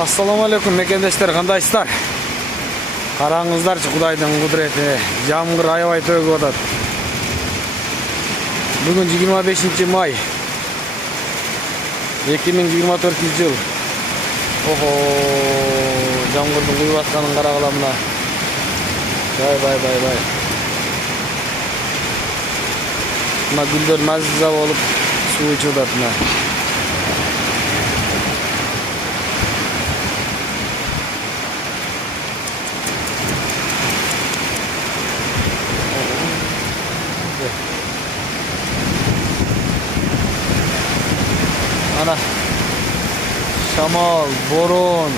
Assalamu alaikum mekendештер, кандайсыздар? Караңыздарчы Кудайдын кудурети. Жамгыр аябай төгүп атат. Бүгүн 25 май 2024 жыл. Ого, жамгырдын куюп атканын карагыла мына. Бай. Мына гүлдөр мазза болуп суу ичип атат мына. Ana şamal, boron,